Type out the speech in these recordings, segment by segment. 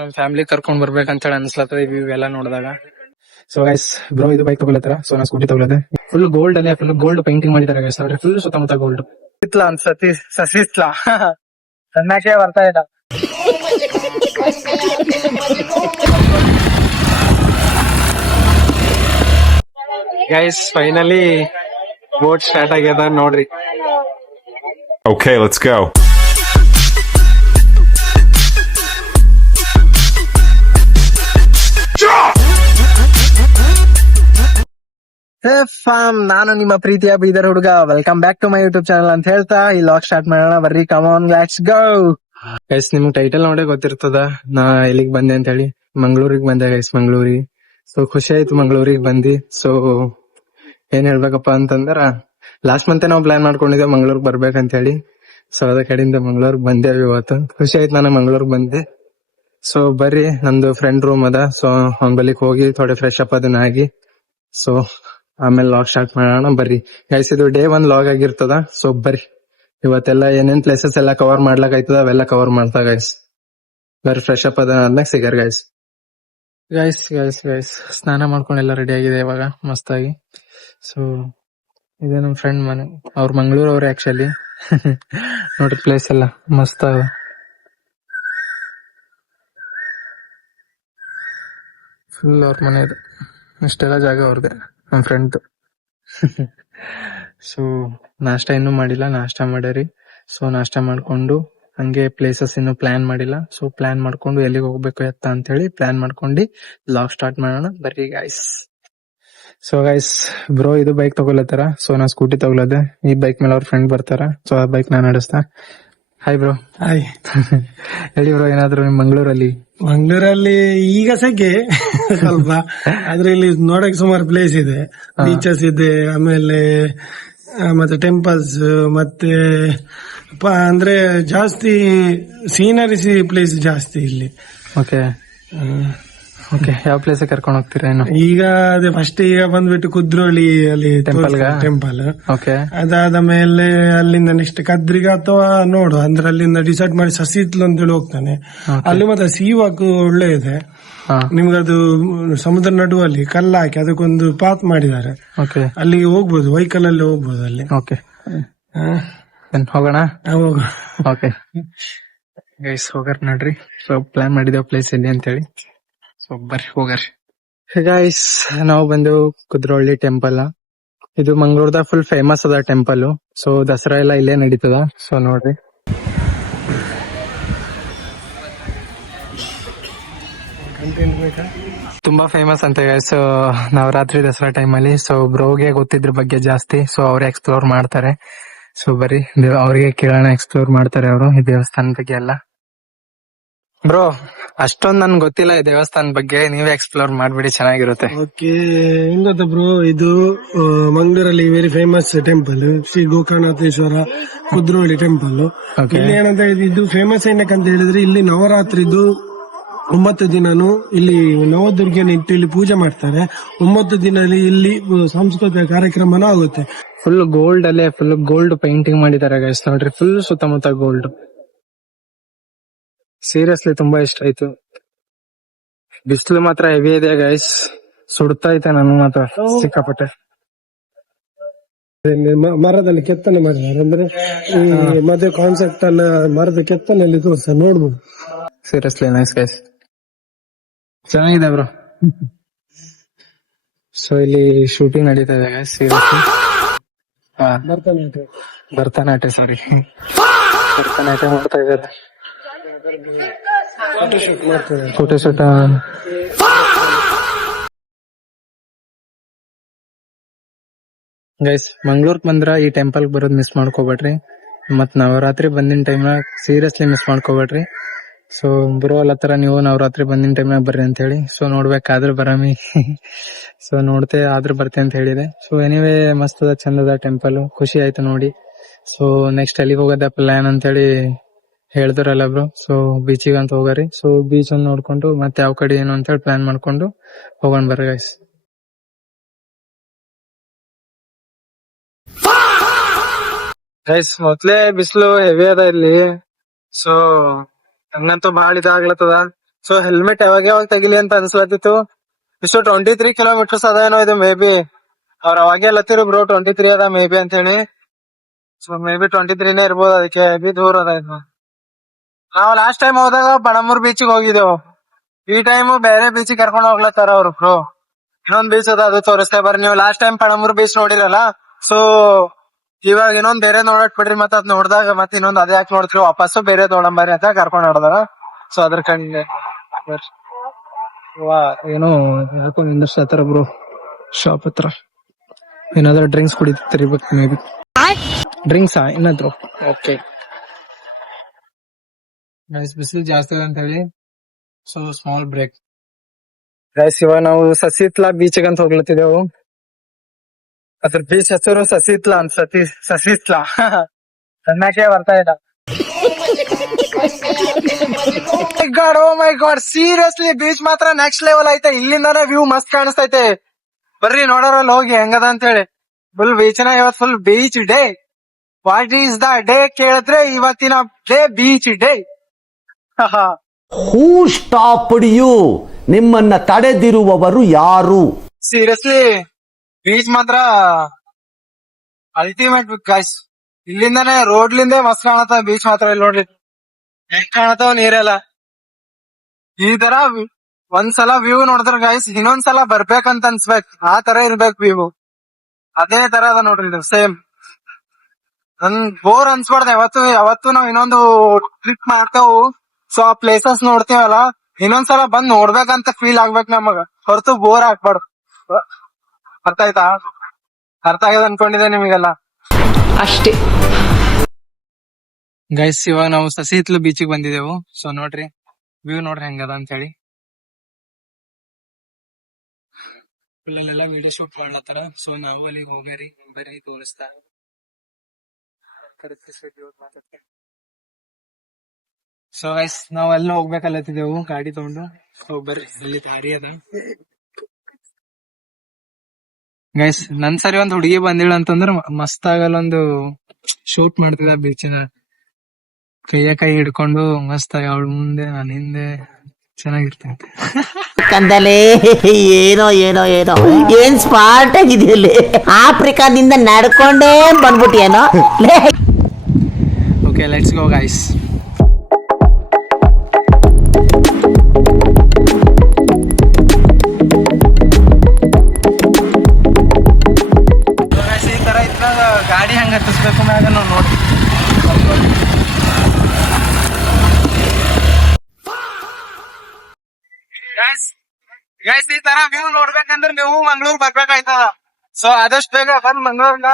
ನಮ್ ಫ್ಯಾಮಿಲಿ ಕರ್ಕೊಂಡ್ ಬರ್ಬೇಕಂತ ಹೇಳಿ ಅನ್ಸ್ಲತ್ತದ ಇವೆಲ್ಲ ನೋಡಿದಾಗ. ಸೊ ಗೈಸ್ ಬ್ರೋ ಇದು ಬೈಕ್ ತಗೊಳತ್ತಾರ. ಸೊ ನಾ ಸ್ಕೂಟಿ ತಗೊಳ್ಳದೆ. ಫುಲ್ ಗೋಲ್ಡ್ ಅಲ್ಲೇ ಫುಲ್ ಗೋಲ್ಡ್ ಪೇಂಟಿಂಗ್ ಮಾಡಿದ್ದಾರೆ ಗೈಸ್. ನೋಡ್ರಿ ಫುಲ್ ಸುತ್ತಮುತ್ತ ಗೋಲ್ಡ್. ಇತ್ಲಾ ಅನ್ಸತಿ ಸಸಿತ್ಲಾ ಸಣ್ಣಕ್ಕೆ ಬರ್ತಾ ಇಲ್ಲ. ಗೈಸ್ ಫೈನಲಿ ಬೋಟ್ ಸ್ಟಾರ್ಟ್ ಆಗ್ಯದ ನೋಡ್ರಿ. Okay, let's go. ಫಾಮ್ ನಾನು ನಿಮ್ಮ ಪ್ರೀತಿಯ ಬೀದರ್ ಹುಡುಗ. Welcome back to my YouTube channel ಅಂತ ಹೇಳ್ತಾ ಈ ಲಾಗ್ ಸ್ಟಾರ್ಟ್ ಮಾಡೋಣ ಬರ್ರಿ. Come on let's go. Guys ನಿಮ್ಗೆ ಟೈಟಲ್ ನೋಡೇ ಗೊತ್ತಿರ್ತದ ನಾ ಎಲ್ಲಿಗೆ ಬಂದೆ ಅಂತ ಹೇಳಿ. ಮಂಗಳೂರಿಗೆ ಬಂದೆ ಗೈಸ್, ಮಂಗಳೂರಿಗೆ. ಸೊ ಖುಷಿ ಆಯ್ತು ಮಂಗಳೂರಿಗೆ ಬಂದಿ. ಸೊ ಏನ್ ಹೇಳ್ಬೇಕಪ್ಪ ಅಂತಂದ್ರ ಲಾಸ್ಟ್ ಮಂತ್ ನಾವು ಪ್ಲಾನ್ ಮಾಡ್ಕೊಂಡಿದ್ದೇವೆ ಮಂಗಳೂರಿಗೆ ಬರ್ಬೇಕಂತ ಹೇಳಿ. ಸೊ ಅದ ಕಡೆಯಿಂದ ಮಂಗಳೂರಿಗೆ ಬಂದೇವಿ ಇವತ್ತು. ಖುಷಿ ಆಯ್ತು ನಾನು ಮಂಗಳೂರಿಗೆ ಬಂದೆ. ಸೊ ಬರ್ರಿ ನಂದು ಫ್ರೆಂಡ್ ರೂಮ್ ಅದ. ಸೊ ಅವ್ನ ಬಳಿಕ್ ಹೋಗಿ ಥೋಡೆ ಫ್ರೆಶ್ ಅಪ್ ಅದನ್ನ ಆಗಿ ಸೊ ಆಮೇಲೆ ಲಾಗ್ ಸ್ಟಾರ್ಟ್ ಮಾಡೋಣ ಬರ್ರಿ ಗೈಸ್. ಇದು ಡೇ 1 ಲಾಗ್ ಆಗಿರ್ತದ. ಸೊ ಬರ್ರಿ ಇವತ್ತೆಲ್ಲ ಏನೇನ್ ಪ್ಲೇಸಸ್ ಎಲ್ಲ ಕವರ್ ಮಾಡ್ಲಕ್ ಆಯ್ತದ ಅವೆಲ್ಲ ಕವರ್ ಮಾಡ್ತಾ ಗೈಸ್. ಬರ್ರಿ ಫ್ರೆಶ್ ಅಪ್ ಅದಾದ್ಮೇಲೆ cigar guys. Guys guys guys ಸ್ನಾನ ಮಾಡ್ಕೊಂಡು ಎಲ್ಲ ರೆಡಿ ಆಗಿದೆ ಇವಾಗ ಮಸ್ತಾಗಿ. ಸೊ ಇದೆ ನಮ್ ಫ್ರೆಂಡ್ ಮನೆ. ಅವ್ರ ಮಂಗಳೂರು ಅವ್ರೆ ಆಕ್ಚುಲಿ. ನೋಡ್ರಿ ಪ್ಲೇಸ್ ಎಲ್ಲ ಮಸ್ತ್ ಅದ. ಫುಲ್ ಅವ್ರ ಮನೆ ಇದೆ. ಇಷ್ಟೆಲ್ಲ ಜಾಗ ಅವ್ರದೇ ನಮ್ ಫ್ರೆಂಡ್. ಸೊ ನಾಷ್ಟ ಇನ್ನೂ ಮಾಡಿಲ್ಲ, ನಾಷ್ಟ ಮಾಡ್ಯಾರಿ. ಸೊ ನಾಷ್ಟ ಮಾಡ್ಕೊಂಡು ಹಂಗೆ ಪ್ಲೇಸಸ್ ಇನ್ನು ಪ್ಲಾನ್ ಮಾಡಿಲ್ಲ. ಸೊ ಪ್ಲಾನ್ ಮಾಡ್ಕೊಂಡು ಎಲ್ಲಿಗೆ ಹೋಗ್ಬೇಕು ಎತ್ತ ಅಂತ ಹೇಳಿ ಪ್ಲಾನ್ ಮಾಡ್ಕೊಂಡು ಲಾಗ್ ಸ್ಟಾರ್ಟ್ ಮಾಡೋಣ ಬರ್ರಿ ಗೈಸ್. ಸೊ ಗೈಸ್ ಬ್ರೋ ಇದು ಬೈಕ್ ತಗೊಳತ್ತಾರ. ಸೊ ನಾ ಸ್ಕೂಟಿ ತಗೊಳದೆ. ಈ ಬೈಕ್ ಮೇಲೆ ಅವ್ರ ಫ್ರೆಂಡ್ ಬರ್ತಾರ. ಸೊ ಆ ಬೈಕ್ ನಾನ್ ನಡೆಸ್ತಾ. Hi bro. ಹಾಯ್. ಹೇಳಿ ಬ್ರೋ ಏನಾದ್ರು ನಿಮ್ ಮಂಗಳೂರಲ್ಲಿ ಈಗ ಸೆಕೆ ಸ್ವಲ್ಪ, ಆದ್ರೆ ಇಲ್ಲಿ ನೋಡಕ್ ಸುಮಾರು ಪ್ಲೇಸ್ ಇದೆ, ಬೀಚಸ್ ಇದೆ, ಆಮೇಲೆ ಮತ್ತೆ ಟೆಂಪಲ್ಸ್, ಮತ್ತೆ ಅಂದ್ರೆ ಜಾಸ್ತಿ ಸೀನರೀಸ್ ಪ್ಲೇಸ್ ಜಾಸ್ತಿ ಇಲ್ಲಿ. ಓಕೆ ಓಕೆ ಯಾವ ಪ್ಲೇಸ್ ಕರ್ಕೊಂಡು ಹೋಗ್ತೀರಾ? ಏನು ಈಗ ಅದೇ ಫಸ್ಟ್ ಈಗ ಬಂದ್ಬಿಟ್ಟು ಕುದ್ರೋಳಿ ಅಲ್ಲಿ ಟೆಂಪಲ್. ಓಕೆ ಅದಾದ ಮೇಲೆ ಅಲ್ಲಿಂದ ನೆಕ್ಸ್ಟ್ ಕದ್ರಿಗ ಅಥವಾ ನೋಡು ಅಂದ್ರೆ ಅಲ್ಲಿಂದ ಡಿಸೈಡ್ ಮಾಡಿ ಸಸಿತ್ಲು ಅಂತ ಹೇಳಿ ಹೋಗ್ತಾನೆ. ಅಲ್ಲಿ ಮತ್ತೆ ಸೀವಾಕ್ ಒಳ್ಳೆ ಇದೆ. ನಿಮ್ಗೆ ಅದು ಸಮುದ್ರ ನಡುವಲ್ಲಿ ಕಲ್ಲು ಹಾಕಿ ಅದಕ್ಕೊಂದು ಪಾತ್ ಮಾಡಿದ್ದಾರೆ. ಅಲ್ಲಿಗೆ ಹೋಗ್ಬೋದು, ವೆಹಿಕಲ್ ಅಲ್ಲಿ ಹೋಗ್ಬೋದು ಅಲ್ಲಿ. ಓಕೆ ಹೋಗೋಣ. ಓಕೆ ಗೈಸ್ ಹೋಗಾರ ನೋಡ್ರಿ. ಸೊ ಪ್ಲಾನ್ ಮಾಡಿದೇವ್ ಪ್ಲೇಸ್ ಎಲ್ಲಿ ಅಂತ ಹೇಳಿ. ಸೊ ಬರ್ರಿ ಹೋಗಾರಿ ಗೈಸ್. ನಾವು ಬಂದು ಕುದ್ರೋಳಿ ಟೆಂಪಲ್. ಇದು ಮಂಗಳೂರ್ದಾಗ ಫುಲ್ ಫೇಮಸ್ ಅದ ಟೆಂಪಲ್. ಸೊ ದಸರಾ ಎಲ್ಲ ಇಲ್ಲೇ ನಡೀತದ. ಸೊ ನೋಡ್ರಿ ತುಂಬಾ ಫೇಮಸ್ ಅಂತ ಗೈಸ್ ನವರಾತ್ರಿ ದಸರಾ ಟೈಮಲ್ಲಿ. ಸೊ ಬ್ರೋಗೆ ಗೊತ್ತಿದ್ರ ಬಗ್ಗೆ ಜಾಸ್ತಿ. ಸೊ ಅವ್ರೇ ಎಕ್ಸ್ಪ್ಲೋರ್ ಮಾಡ್ತಾರೆ. ಸೊ ಬರೀ ಅವ್ರಿಗೆ ಕೇಳೋಣ, ಎಕ್ಸ್ಪ್ಲೋರ್ ಮಾಡ್ತಾರೆ ಅವರು ಈ ದೇವಸ್ಥಾನ ಬಗ್ಗೆ ಎಲ್ಲ. ಬ್ರೋ ಅಷ್ಟೊಂದ್ ನನ್ಗೆ ಗೊತ್ತಿಲ್ಲ ಈ ದೇವಸ್ಥಾನ ಬಗ್ಗೆ, ನೀವೇ ಎಕ್ಸ್ಪ್ಲೋರ್ ಮಾಡ್ಬಿಡಿ, ಚೆನ್ನಾಗಿರುತ್ತೆ. ಓಕೆ ಹೆಂಗ್ ಗೊತ್ತಾ ಬ್ರೋ, ಇದು ಮಂಗಳೂರಲ್ಲಿ very famous temple Shri Gokarnanatheshwara Kudroli temple. ಇಲ್ಲಿ ಏನಂತ ಇದು ಫೇಮಸ್ ಏನಕ್ಕಂತ ಹೇಳಿದ್ರೆ ಇಲ್ಲಿ ನವರಾತ್ರಿದು 9 ದಿನನು ಇಲ್ಲಿ ನವದುರ್ಗನ ಇಟ್ಟು ಇಲ್ಲಿ ಪೂಜೆ ಮಾಡ್ತಾರೆ. 9 ದಿನಲ್ಲಿ ಇಲ್ಲಿ ಸಾಂಸ್ಕೃತಿಕ ಕಾರ್ಯಕ್ರಮನೂ ಆಗುತ್ತೆ. ಫುಲ್ ಗೋಲ್ಡ್ ಅಲ್ಲೇ ಫುಲ್ ಗೋಲ್ಡ್ ಪೇಂಟಿಂಗ್ ಮಾಡಿದ್ದಾರೆ ಗೈಸ್. ನೋಡ್ರಿ ಫುಲ್ ಸುತ್ತಮುತ್ತ ಗೋಲ್ಡ್. ಸೀರಿಯಸ್ಲಿ ತುಂಬಾ ಇಷ್ಟ ಆಯ್ತು. ಬಿಸಿಲು ಮಾತ್ರ ಹೆವಿ ಇದೆ ಗೈಸ್, ಸುಡ್ತಾ ಐತೆ ನನ್ ಮಾತ್ರ ಸಿಕ್ಕಾಪಟ್ಟೆ. ಮರದಲ್ಲಿ ಕೆತ್ತನೆ ಮಾಡಿದ್ದಾರೆ, ಅಂದ್ರೆ ಈ ಮದುವೆ ಕಾನ್ಸೆಪ್ಟ್ ಅನ್ನ ಮರದ ಕೆತ್ತನೆಯಲ್ಲಿ ತೋರಿಸ್ತಾರೆ, ನೋಡ್ಬೋದು. ಸೀರಿಯಸ್ಲಿ ನೈಸ್ ಗೈಸ್, ಚೆನ್ನಾಗಿದೆ ಬ್ರೋ. ಸೊ ಇಲ್ಲಿ ಶೂಟಿಂಗ್ ನಡೀತಾ ಇದೆ ಗೈಸ್. ಸೀರಿಯಸ್ಲಿ ಭರತನಾಟ್ಯ ಸಾರಿ ಭರತನಾಟ್ಯ ಮಾಡ್ತಾ ಇದ್ದಾರೆ. Photoshoot guys. ಮಂಗ್ಳೂರ್ ಬಂದ್ರ ಈ ಟೆಂಪಲ್ ಬರೋದ್ ಮಿಸ್ ಮಾಡ್ಕೋಬೇಡ್ರಿ. ಮತ್ ನವರಾತ್ರಿ ಬಂದಿನ ಟೈಮ್ನಾಗ ಸೀರಿಯಸ್ಲಿ ಮಿಸ್ ಮಾಡ್ಕೋಬೇಡ್ರಿ. ಸೊ ಬ್ರೋ ಅಲ್ಲತ್ತರ ನೀವು ನವರಾತ್ರಿ ಬಂದಿನ ಟೈಮ್ನಾಗ ಬರ್ರಿ ಅಂತ ಹೇಳಿ. ಸೊ ನೋಡ್ಬೇಕಾದ್ರೆ ಬರಾಮಿ. ಸೊ ನೋಡ್ತೆ ಆದ್ರೂ ಬರ್ತೆ ಅಂತ ಹೇಳಿದೆ. ಸೊ ಎನಿವೇ ಮಸ್ತ್ ಅದ, ಚಂದದ ಟೆಂಪಲ್, ಖುಷಿ ಆಯ್ತು ನೋಡಿ. ಸೊ ನೆಕ್ಸ್ಟ್ ಎಲ್ಲಿಗೆ ಹೋಗೋದ ಪ್ಲಾನ್ ಅಂತ ಹೇಳಿ ಹೇಳಿದ್ರಲ್ಲ ಬ್ರೋ. ಸೊ ಬೀಚಿಗೆ ಅಂತ ಹೋಗ್ರಿ. ಸೊ ಬೀಚ್ ಒಂದು ನೋಡ್ಕೊಂಡು ಮತ್ತೆ ಯಾವ ಕಡೆ ಏನು ಅಂತ ಹೇಳಿ ಪ್ಲಾನ್ ಮಾಡ್ಕೊಂಡು ಹೋಗೋಣ ಬರ್ರಿ ಗೈಸ್. ಗೈಸ್ ಮೊದ್ಲೇ ಬಿಸಿಲು ಹೆವಿ ಅದ ಇಲ್ಲಿ. ಸೊ ಹಂಗಂತೂ ಬಾಳ ಇದಾಗ್ಲತ್ತದ. ಸೊ ಹೆಲ್ಮೆಟ್ ಯಾವಾಗ ಯಾವಾಗ ತೆಗಿಲಿ ಅಂತ ಅನ್ಸ್ಲತ್ತಿತ್ತು. ಇಷ್ಟು 23 ಕಿಲೋಮೀಟರ್ಸ್ ಅದೇನೋ ಇದು ಮೇ ಬಿ ಅವ್ರ ಅವಾಗೆ ಲತ್ತಿರು ಬ್ರೋ 23 ಅದ ಮೇ ಬಿ ಅಂತ ಹೇಳಿ. ಸೊ ಮೇ ಬಿ 23ನೇ ಇರ್ಬೋದು, ಅದಕ್ಕೆ ಬಿ ದೂರ ಅದ ಇದು. ನಾವು ಲಾಸ್ಟ್ ಟೈಮ್ ಹೋದಾಗ ಪಣಂಬೂರ್ ಬೀಚಿಗೆ ಹೋಗಿದ್ದೆವು. ಈ ಟೈಮ್ ಬೇರೆ ಬೀಚಿಗೆ ಕರ್ಕೊಂಡು ಹೋಗ್ಲತ್ತಾರ ಅವ್ರು ಬ್ರೋ. ಇನ್ನೊಂದ್ ಬೀಚ್ ಅದ, ಅದು ತೋರಿಸ್ತಾ ಬರ್ರಿ. ನೀವು ಲಾಸ್ಟ್ ಟೈಮ್ ಪಣಂಬೂರ್ ಬೀಚ್ ನೋಡಿರಲ್ಲ, ಸೊ ಇವಾಗ ಇನ್ನೊಂದ್ ಬೇರೆ ನೋಡಕ್ ಬಿಡ್ರಿ. ಮತ್ತ ಅದ್ ನೋಡ್ದಾಗ ಮತ್ತೆ ಇನ್ನೊಂದ್ ಅದೇ ಯಾಕೆ ನೋಡ್ತೀವಿ, ವಾಪಸ್ಸು ಬೇರೆ ನೋಡಂಬರಿ ಅಂತ ಕರ್ಕೊಂಡ್ ಹೊಡ್ದಾರ. ಸೊ ಅದ್ರ ಕಂಡ ಏನೋ ಯಾಕೋ ನಿಂದಿರ್ಸ್ತಾರ ಬ್ರೋ ಶಾಪ್ ಹತ್ರ. ಏನಾದ್ರು ಡ್ರಿಂಕ್ಸ್ ಕುಡಿತಿರ್ಬೇಕು ಮೇ ಬಿ. ಡ್ರಿಂಕ್ಸಾ ಏನಾದ್ರು? ಓಕೆ ಗೈಸ್, ಬಿಸಿಲು ಜಾಸ್ತಿ ಇದೆ ಅಂತ ಹೇಳಿ ಸೊ ಸ್ಮಾಲ್ ಬ್ರೇಕ್. ಗೈಸ್, ಇವಾಗ ನಾವು ಸಸಿತ್ಲಾ ಬೀಚ್ಗೆ ಅಂತ ಹೋಗ್ಲತ್ತಿದೆವು. ಅದ್ರ ಬೀಚ್ ಹೆಸರು ಸಸಿತ್ಲಾ ಅಂತ. ಸಸಿತ್ಲಾ ಕನ್ನಕ್ಕೆ ಬರ್ತಾ ಇಲ್ಲ. ಓ ಮೈ ಗಾಡ್, ಸೀರಿಯಸ್ಲಿ ಬೀಚ್ ಮಾತ್ರ ನೆಕ್ಸ್ಟ್ ಲೆವೆಲ್ ಐತೆ. ಇಲ್ಲಿಂದಾನೇ ವ್ಯೂ ಮಸ್ತ್ ಕಾಣಿಸ್ತೈತೆ. ಬರ್ರಿ ನೋಡೋರಲ್ಲ ಹೋಗಿ ಹೆಂಗದ ಅಂತ ಹೇಳಿ. ಫುಲ್ ಬೀಚ್ನ ಇವತ್ full beach day. What is the day ಕೇಳಿದ್ರೆ ಇವತ್ತಿನ day beach day. Who stopped you? ನಿಮ್ಮನ್ನ ತಡೆದಿರುವವರು ಯಾರು? ಸೀರಿಯಸ್ಲಿ ಬೀಚ್ ಮಾತ್ರ ಅಲ್ಟಿಮೇಟ್ ಗೈಸ್. ಇಲ್ಲಿಂದಾನೆ ರೋಡ್ಲಿಂದೇ ಮಸ್ತ್ ಕಾಣತ್ತ ಬೀಚ್ ಮಾತ್ರ. ಇಲ್ಲಿ ನೋಡ್ರಿ ಹೆಂಗ್ ಕಾಣತಾವ ನೀರೆಲ್ಲ. ಈ ತರ ಒಂದ್ಸಲ ವ್ಯೂ ನೋಡಿದ್ರ ಗೈಸ್ ಇನ್ನೊಂದ್ಸಲ ಬರ್ಬೇಕಂತ ಅನ್ಸ್ಬೇಕು. ಆ ತರ ಇರ್ಬೇಕು ವ್ಯೂ. ಅದೇ ತರ ಅದ ನೋಡ್ರಿ ಇದು ಸೇಮ್. ನನ್ ಬೋರ್ ಅನ್ಸ್ಬಾರ್ದು ಯಾವತ್ತು ನಾವ್ ಇನ್ನೊಂದು ಟ್ರಿಪ್ ಮಾಡ್ತೇವು. ಸೊ ಆ ಪ್ಲೇಸಸ್ ನೋಡ್ತೀವಲ್ಲ, ಇನ್ನೊಂದ್ಸಲ ಬಂದ್ ನೋಡ್ಬೇಕಂತ ಫೀಲ್ ಆಗ್ಬೇಕು ನಮಗ, ಹೊರತು ಬೋರ್ ಆಗ್ಬಾರ್ದು. ಅರ್ಥ ಆಯ್ತಾ? ಅರ್ಥ ಆಗ್ಯದ ಅನ್ಕೊಂಡಿದ್ದೆ ನಿಮಗೆಲ್ಲ ಅಷ್ಟೇ. ಗೈಸ್, ಇವಾಗ ನಾವು ಸಸಿಹಿತ್ಲು ಬೀಚಿಗೆ ಬಂದಿದ್ದೆವು. ಸೊ ನೋಡ್ರಿ ವ್ಯೂ ನೋಡ್ರಿ ಹೆಂಗದ ಅಂತ ಹೇಳಿ. ಫುಲ್ಲೆಲ್ಲ ವಿಡಿಯೋ ಶೂಟ್ ಮಾಡ್ಲತ್ತಾರ. ಸೊ ನಾವು ಅಲ್ಲಿಗೆ ಹೋಗ್ರಿ, ಬರ್ರಿ ತೋರಿಸ್ತಾ. ಸೊ ಗೈಸ್, ನಾವ್ ಅಲ್ಲಿ ಹೋಗ್ಬೇಕಲ್ಲತ್ತಿದ್ದೆವು ಗಾಡಿ ತಗೊಂಡು. ಬರ್ರಿ, ಅಲ್ಲಿ ದಾರಿ ಅದ. ಗೈಸ್, ನನ್ ಸರಿ ಒಂದ್ ಹುಡುಗಿ ಬಂದಿಳ ಅಂತಂದ್ರ ಮಸ್ತ್ ಆಗಲ್ಲ. ಒಂದು ಶೂಟ್ ಮಾಡ್ತಿದ್ದ ಬೀಚಿನ ಕೈ ಹಿಡ್ಕೊಂಡು ಮಸ್ತ್ ಆಗಿ ಅವಳ ಮುಂದೆ ನಾನು ಹಿಂದೆ ಚೆನ್ನಾಗಿರ್ತೈತೆ. ಕಂದಲೇ ಏನೋ ಏನೋ ಏನೋ ಏನ್ ಸ್ಮಾರ್ಟ್ ಆಗಿದೆಯಲ್ಲಿ. ಆಫ್ರಿಕಾದಿಂದ ನಡ್ಕೊಂಡೇ ಬಂದ್ಬಿಟ್ಟಿಯೇನೋ. Okay, let's go guys. ಈ ತರ ಇದ್ದಾಗ ಗಾಡಿ ಹೆಂಗ್ ಹತ್ತಿಸ್ಬೇಕು ಮ್ಯಾಗ ನಾವು ನೋಡ್ತೀವಿ. ಗೈಸ್, ಈ ತರ ವ್ಯೂ ನೋಡ್ಬೇಕಂದ್ರೆ ನೀವು ಮಂಗ್ಳೂರ್ ಬರ್ಬೇಕಾಯ್ತದ. ಸೊ ಆದಷ್ಟು ಬೇಗ ಬಂದ್ ಮಂಗ್ಳೂರ್ನ.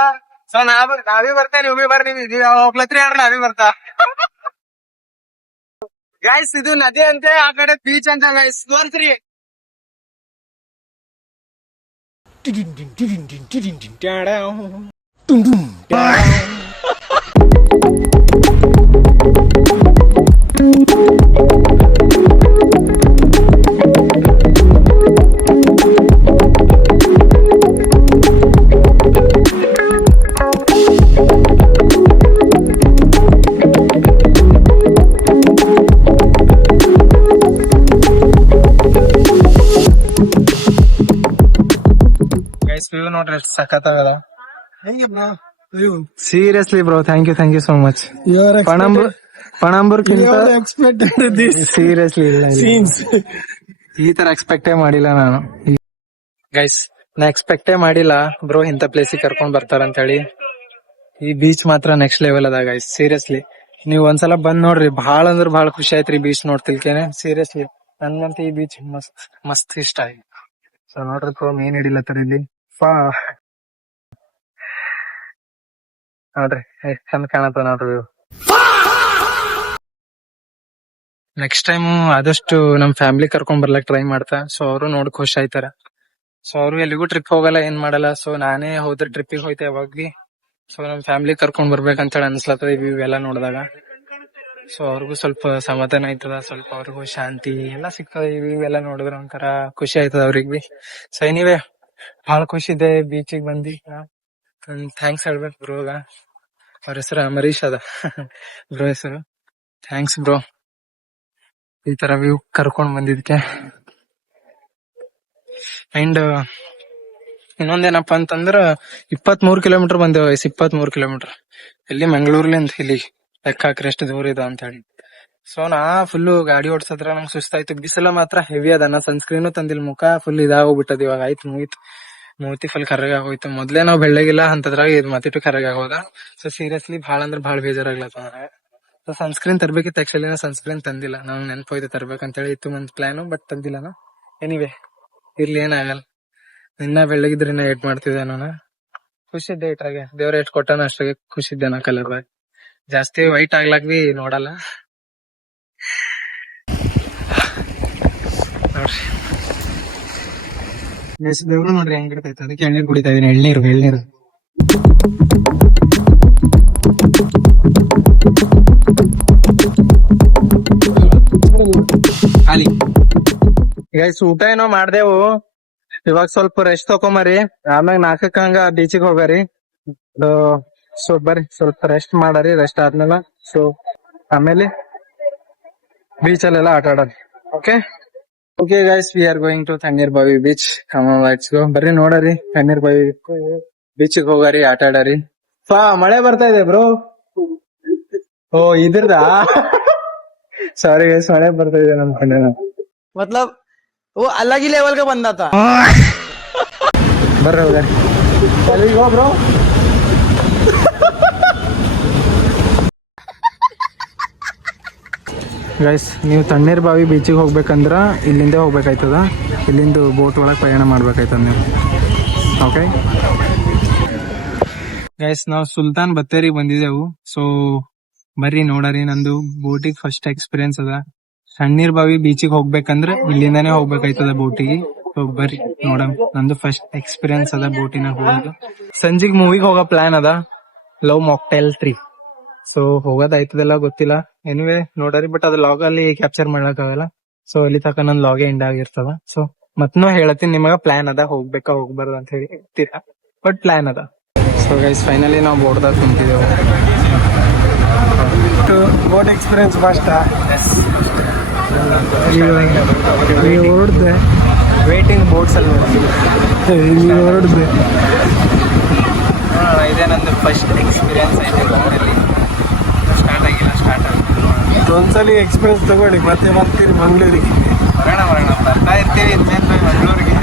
ಸೊ ನಾವೇ ಬರ್ತೇವೆ, ನೀವು ಭೀ ಬರ್ರಿ. ನೀವು ಹೋಗ್ಲತ್ರಿ ಅಂದ್ರೆ ನಾವೇ ಬರ್ತಾ. ಗೈಸ್, ಇದು ನದಿ ಅಂತೆ, ಆ ಕಡೆ ಬೀಚ್ ಅಂತ ಗೈಸ್. ತೋರ್ಸ್ರಿ. ಗೈಸ್, ವ್ಯೂ ನೋಡ್ರಿ ಎಷ್ಟು ಸಖತ್ತಾಗದ. ಹೆಂಗೆ bro view? Seriously bro, thank you so much. ಪಣಂಬೂರ್ಕಿಂತ ಎಕ್ಸ್ಪೆಕ್ಟೆಡ್ ದಿಸ್ ಸೀರಿಯಸ್ಲಿ ಇಲ್ಲ ಸೀನ್ಸ್. ಈ ತರ ಎಕ್ಸ್ಪೆಕ್ಟೇ ಮಾಡಿಲ್ಲ ನಾನು. ಗೈಸ್, ನಾ ಎಕ್ಸ್ಪೆಕ್ಟೇ ಮಾಡಿಲ್ಲ ಬ್ರೋ ಇಂಥ ಪ್ಲೇಸಿಗೆ ಕರ್ಕೊಂಡ್ ಬರ್ತಾರ ಅಂತ ಹೇಳಿ. ಈ ಬೀಚ್ ಮಾತ್ರ ನೆಕ್ಸ್ಟ್ ಲೆವೆಲ್ ಅದ ಗೈಸ್. ಸೀರಿಯಸ್ಲಿ ನೀವ್ ಒಂದ್ಸಲ ಬಂದ್ ನೋಡ್ರಿ. ಬಹಳ ಅಂದ್ರ ಬಹಳ ಖುಷಿ ಆಯ್ತ್ರಿ ಬೀಚ್ ನೋಡ್ತಿಲ್ಕೇನೆ. ಸೀರಿಯಸ್ಲಿ ನನ್ಗಂತ ಈ ಬೀಚ್ ಮಸ್ತ್ ಇಷ್ಟ ಆಯ್ತು. ಸೊ ನೋಡ್ರಿ ಬ್ರೋ, ಮೀನ್ ಹಿಡಿಲತ್ತಾರ ಇಲ್ಲಿ. ನೋಡ್ರಿ ಎಷ್ಟ್ ಚಂದ ಕಾಣತ್ತ ನೋಡ್ರಿ. ನೆಕ್ಸ್ಟ್ ಟೈಮ್ ಆದಷ್ಟು ನಮ್ ಫ್ಯಾಮಿಲಿ ಕರ್ಕೊಂಡ್ ಬರ್ಲಕ್ ಟ್ರೈ ಮಾಡ್ತಾ. ಸೊ ಅವರು ನೋಡ್ ಖುಷಿ ಆಯ್ತಾರ. ಸೊ ಅವ್ರು ಎಲ್ಲಿಗೂ ಟ್ರಿಪ್ ಹೋಗಲ್ಲ, ಏನ್ ಮಾಡಲ್ಲ. ಸೊ ನಾನೇ ಹೋದ್ರ ಟ್ರಿಪ್ಪಿಗೆ ಹೋಯ್ತೆ ಯಾವಾಗ್ಲಿ. ಸೊ ನಮ್ ಫ್ಯಾಮಿಲಿ ಕರ್ಕೊಂಡ್ ಬರ್ಬೇಕಂತ ಹೇಳಿ ಅನ್ಸ್ಲತ್ತದ ಇವೆಲ್ಲ ನೋಡಿದಾಗ. ಸೊ ಅವ್ರಿಗೂ ಸ್ವಲ್ಪ ಸಮಾಧಾನ ಆಯ್ತದ, ಸ್ವಲ್ಪ ಅವ್ರಿಗೂ ಶಾಂತಿ ಎಲ್ಲ ಸಿಗ್ತದ. ಇವೆಲ್ಲ ನೋಡಿದ್ರ ಒಂಥರ ಖುಷಿ ಆಯ್ತದ ಅವ್ರಿಗೆ ಬಿ. ಸೊ ಎನಿವೇ, ಬಹಳ ಖುಷಿ ಇದೆ ಬೀಚಿಗೆ ಬಂದಿ. ಥ್ಯಾಂಕ್ಸ್ ಹೇಳ್ಬೇಕು ಬ್ರೋಗ. ಅವ್ರ ಹೆಸರು ಅಮರೀಶ್ ಅದ ಬ್ರೋ ಹೆಸರು. Thanks bro. ಈ ತರ ವ್ಯೂ ಕರ್ಕೊಂಡ್ ಬಂದಿದ್ಕೆ. ಅಂಡ್ ಇನ್ನೊಂದೇನಪ್ಪಾ ಅಂತಂದ್ರ 23 ಕಿಲೋಮೀಟರ್ ಬಂದೇವ್ ಗೈಸ್. 23 ಕಿಲೋಮೀಟರ್ ಇಲ್ಲಿ ಮಂಗಳೂರ್ಲಿಂದ ಇಲ್ಲಿ ಲೆಕ್ಕ ಹಾಕ್ರಿ ಎಷ್ಟು ದೂರ ಇದೆ ಅಂತ ಹೇಳಿ. ಸೊ ನಾ ಫುಲ್ ಗಾಡಿ ಓಡಿಸತ್ರ ನಂಗೆ ಸುಸ್ತಾಯ್ತು. ಬಿಸಿಲ ಮಾತ್ರ ಹೆವಿ ಅದ. ನಾ ಸನ್ಸ್ಕ್ರೀನು ತಂದಿಲ್, ಮುಖ ಫುಲ್ ಇದಾಗೋಗ್ಬಿಟ್ಟದ ಇವಾಗ. ಆಯ್ತು ಮುಗೀತು, ಮೂತಿ ಫುಲ್ ಕರ್ರಗಾಗೋಯ್ತು. ಮೊದ್ಲೇ ನಾವ್ ಬೆಳ್ಳಗಿಲ್ಲ ಅಂತದ್ರಾಗ ಇದು ಮತ್ತಿಟ್ಟು ಕರ್ರಗಾಗೋದ. ಸೊ ಸೀರಿಯಸ್ಲಿ ಭಾಳ ಅಂದ್ರ ಭಾಳ ಬೇಜಾರಾಗ್ಲತ್ತ ನನಗೆ. ಸೊ ಸನ್ಸ್ಕ್ರೀನ್ ತರ್ಬೇಕಿತ್ತು. ಆಕ್ಚುಲಿ ನಾ ಸನ್ಸ್ಕ್ರೀನ್ ತಂದಿಲ್ಲ, ನಂಗೆ ನೆನಪೋಯ್ತು ತರ್ಬೇಕಂತ ಹೇಳಿ ಇತ್ತು ಒಂದ್ ಪ್ಲಾನು, ಬಟ್ ತಂದಿಲ್ಲ ನಾ. ಎನಿವೆ ಇರ್ಲಿ, ಏನಾಗಲ್ಲ. ಇನ್ನ ಬೆಳ್ಳಗಿದ್ರೆ ಇನ್ನ ಏಟ್ ಮಾಡ್ತಿದ್ದೆ ನಾನು. ಖುಷಿದ್ದೆ ಇಟ್ರಾಗೆ, ದೇವ್ರ ಎಷ್ಟ್ ಕೊಟ್ಟಾನ ಅಷ್ಟಾಗೆ ಖುಷಿದ್ದೆ ನಾ. ಕಲರ್ ಬಾಯ್ ಜಾಸ್ತಿ ವೈಟ್ ಆಗ್ಲಾಕ್ ಬಿ ನೋಡಲ್ಲ ನೋಡ್ರಿ. ದೇವ್ರು ನೋಡ್ರಿ ಹೆಂಗ್ ಇರ್ತೈತೆ. ಅದಕ್ಕೆ ಎಳ್ನೀರ್ ಕುಡಿತಾ ಇದೀನಿ. ಎಳ್ನೀರು ಖಾಲಿ. ಗೈಸ್ ಊಟ ಏನೋ ಮಾಡ್ದೇವು, ಇವಾಗ ಸ್ವಲ್ಪ ರೆಸ್ಟ್ ತಕೊಂಬರಿ. ಆಮ್ಯಾಗ 4ಕ್ಕ ಹಂಗ ಬೀಚಿಗೆ ಹೋಗರಿ. ಸೊ ಬರ್ರಿ ಸ್ವಲ್ಪ ರೆಸ್ಟ್ ಮಾಡರಿ. ರೆಸ್ಟ್ ಆದ್ಮೇಲೆ ಸೊ ಆಮೇಲೆ ಬೀಚ್ ಅಲ್ಲೆಲ್ಲ ಆಟ ಆಡರಿ. Okay okay guys, we are going to Thannir Bavi beach. Let's go. ಬರ್ರಿ ನೋಡರಿ ತಣ್ಣೀರ್ ಬಾವಿ ಬೀಚಿಗೆ ಹೋಗರಿ, ಆಟ ಆಡರಿ. ಮಳೆ ಬರ್ತಾ ಇದೆ ಬ್ರೋ. ಓ ಇದ್ರದ ಸಾರಿ ಗೈಸ್, ಮಳೆ ಬರ್ತಾ ಇದೆ ಅನ್ಕೊಂಡೆ ನಾನು. मतलब वो अलग ही लेवल का बंदा था. ಬರ್ರಿ ಹೋಗರಿ. ಗೋ ಬ್ರೋ. ಗೈಸ್ ನೀವು ತಣ್ಣೀರ್ ಬಾವಿ ಬೀಚಿಗೆ ಹೋಗ್ಬೇಕಂದ್ರ ಇಲ್ಲಿಂದ ಹೋಗ್ಬೇಕಾಯ್ತದ. ಇಲ್ಲಿಂದ ಬೋಟ್ ಒಳಗೆ ಪ್ರಯಾಣ ಮಾಡ್ಬೇಕಾಯ್ತದ ನೀವು. ಓಕೆ ಗೈಸ್, ನಾವು ಸುಲ್ತಾನ್ ಬತ್ತೇರಿಗೆ ಬಂದಿದ್ದೆವು. ಸೊ ಬರ್ರಿ ನೋಡರಿ. ನಂದು ಬೋಟಿಗೆ ಫಸ್ಟ್ ಎಕ್ಸ್ಪೀರಿಯನ್ಸ್ ಅದ. ತಣ್ಣೀರ್ ಬಾವಿ ಬೀಚಿಗೆ ಹೋಗ್ಬೇಕಂದ್ರ ಇಲ್ಲಿಂದಾನೇ ಹೋಗ್ಬೇಕಾಯ್ತದ ಬೋಟಿಗೆ. ಸೊ ಬರ್ರಿ ನೋಡಮ್. ನಂದು ಫಸ್ಟ್ ಎಕ್ಸ್ಪೀರಿಯನ್ಸ್ ಅದ ಬೋಟಿನಾಗ ಹೋಗೋದು. ಸಂಜಿಗ್ ಮೂವಿಗೆ ಹೋಗೋ ಪ್ಲಾನ್ ಅದ, ಲವ್ ಮಾಕ್ಟೈಲ್ 3. ಸೊ ಹೋಗೋದಾಯ್ತದಲ್ಲ ಗೊತ್ತಿಲ್ಲ. ಎನಿವೆ ನೋಡರಿ, ಬಟ್ ಅದು ಲಾಗ್ ಅಲ್ಲಿ ಕ್ಯಾಪ್ಚರ್ ಮಾಡಕ್ ಆಗಲ್ಲ. ಸೊ ಇಲ್ಲಿ ತಕ ನನ್ ಲಾಗೆ ಎಂಡ್ ಆಗಿರ್ತದ. ಸೊ ಮತ್ನೂ ಹೇಳತ್ತೀನಿ ನಿಮಗ, ಪ್ಲಾನ್ ಅದ ಹೋಗ್ಬೇಕಾ ಹೋಗ್ಬಾರ್ದು ಅಂತ ಹೇಳಿ ಇರ್ತೀರಾ, ಬಟ್ ಪ್ಲಾನ್ ಅದ. ಸೊ ಗೈಸ್ ಫೈನಲಿ ನಾವು ಬೋಟ್ದಾಗ ಕುಂತಿದ್ದೇವೆ. ಬೋಟ್ ಎಕ್ಸ್ಪೀರಿಯನ್ಸ್ ಫಸ್ಟ್ ಹೊರಡ್ದೆ ವೇಟಿಂಗ್ ಬೋಟ್ಸ್ ಅಲ್ಲಿ ಹೊರಡ್ದೆ. ಇದೇ ನಂದು ಫಸ್ಟ್ ಎಕ್ಸ್ಪೀರಿಯನ್ಸ್ ಐತೆ ಬೋಟಲ್ಲಿ. ಸ್ಟಾರ್ಟ್ ಆಗಿಲ್ಲ, ಸ್ಟಾರ್ಟ್ ಆಗುತ್ತೆ. ಒಂದ್ಸಲಿ ಎಕ್ಸ್ಪೀರಿಯನ್ಸ್ ತಗೊಳ್ಳಿ, ಮತ್ತೆ ಬರ್ತೀರಿ ಮಂಗ್ಳೂರಿಗೆ. ಬರೋಣ ಬರ್ತಾ ಇರ್ತೀವಿ ಇನ್ಮೇಲೆ ಮಂಗಳೂರಿಗೆ.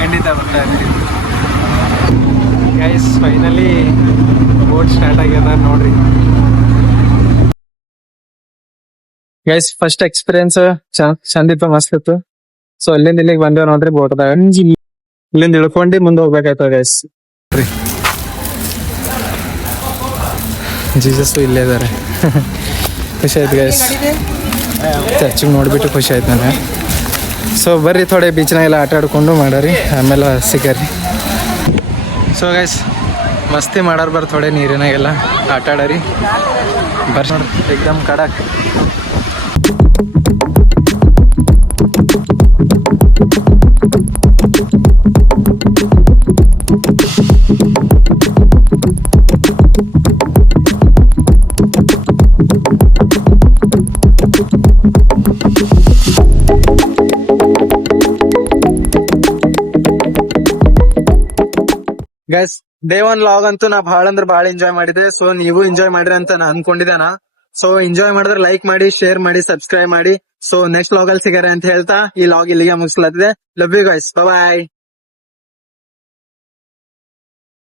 ಖಂಡಿತ ಬರ್ತಾ ಇರ್ತೀವಿ. ಗೈಸ್ ಫೈನಲಿ ಬೋಟ್ ಸ್ಟಾರ್ಟ್ ಆಗ್ಯದ ನೋಡ್ರಿ. ಗೈಸ್ ಫಸ್ಟ್ ಎಕ್ಸ್ಪೀರಿಯನ್ಸ್ ಚಂದಿತ್ತು, ಮಸ್ತ್ ಇತ್ತು. ಸೊ ಅಲ್ಲಿಂದ ಇಲ್ಲಿಗೆ ಬಂದೇವ್ ನೋಡ್ರಿ ಬೋಟ್ದಾಗ. ಇಲ್ಲಿಂದ ಇಳ್ಕೊಂಡು ಮುಂದೆ ಹೋಗ್ಬೇಕಾಯ್ತದ ಗೈಸ್. ಜೀಸಸ್ ಇಲ್ಲೇ ಇದಾರೆ. ಖುಷಿ ಆಯ್ತು ಗೈಸ್, ಚರ್ಚಿಗೆ ನೋಡ್ಬಿಟ್ಟು ಖುಷಿ ಆಯ್ತು ನನಗೆ. ಸೊ ಬರ್ರಿ ಥೋಡೆ ಬೀಚ್ನಾಗೆಲ್ಲ ಆಟ ಆಡ್ಕೊಂಡು ಮಾಡರಿ, ಆಮೇಲೆ ಸಿಗರಿ. ಸೊ ಗೈಸ್ ಮಸ್ತಿ ಮಾಡಾರ ಬರ್ ಥೋಡೆ ನೀರಿನಾಗೆಲ್ಲ ಆಟ ಆಡರಿ. ಬರ್ರಿ ನೋಡ್ರಿ ಏಕ್ದಮ್ ಕಡಕ್. ಗೈಸ್ ಡೇ 1 ಲಾಗ್ ಅಂತೂ ನಾ ಭಾಳ ಅಂದ್ರೆ ಭಾಳ ಎಂಜಾಯ್ ಮಾಡಿದೆ. ಸೊ ನೀವು ಎಂಜಾಯ್ ಮಾಡ್ರಿ ಅಂತ ನಾ ಅನ್ಕೊಂಡಿದ್ದಾನ. ಸೊ ಎಂಜಾಯ್ ಮಾಡಿದ್ರೆ ಲೈಕ್ ಮಾಡಿ, ಶೇರ್ ಮಾಡಿ, ಸಬ್ಸ್ಕ್ರೈಬ್ ಮಾಡಿ. ಸೊ ನೆಕ್ಸ್ಟ್ ಲಾಗ್ ಅಲ್ಲಿ ಸಿಗರೆ ಅಂತ ಹೇಳ್ತಾ ಈ ಲಾಗ್ ಇಲ್ಲಿಗೆ ಮುಗಿಸ್ಲತ್ತಿದೆ. Love you guys, bye.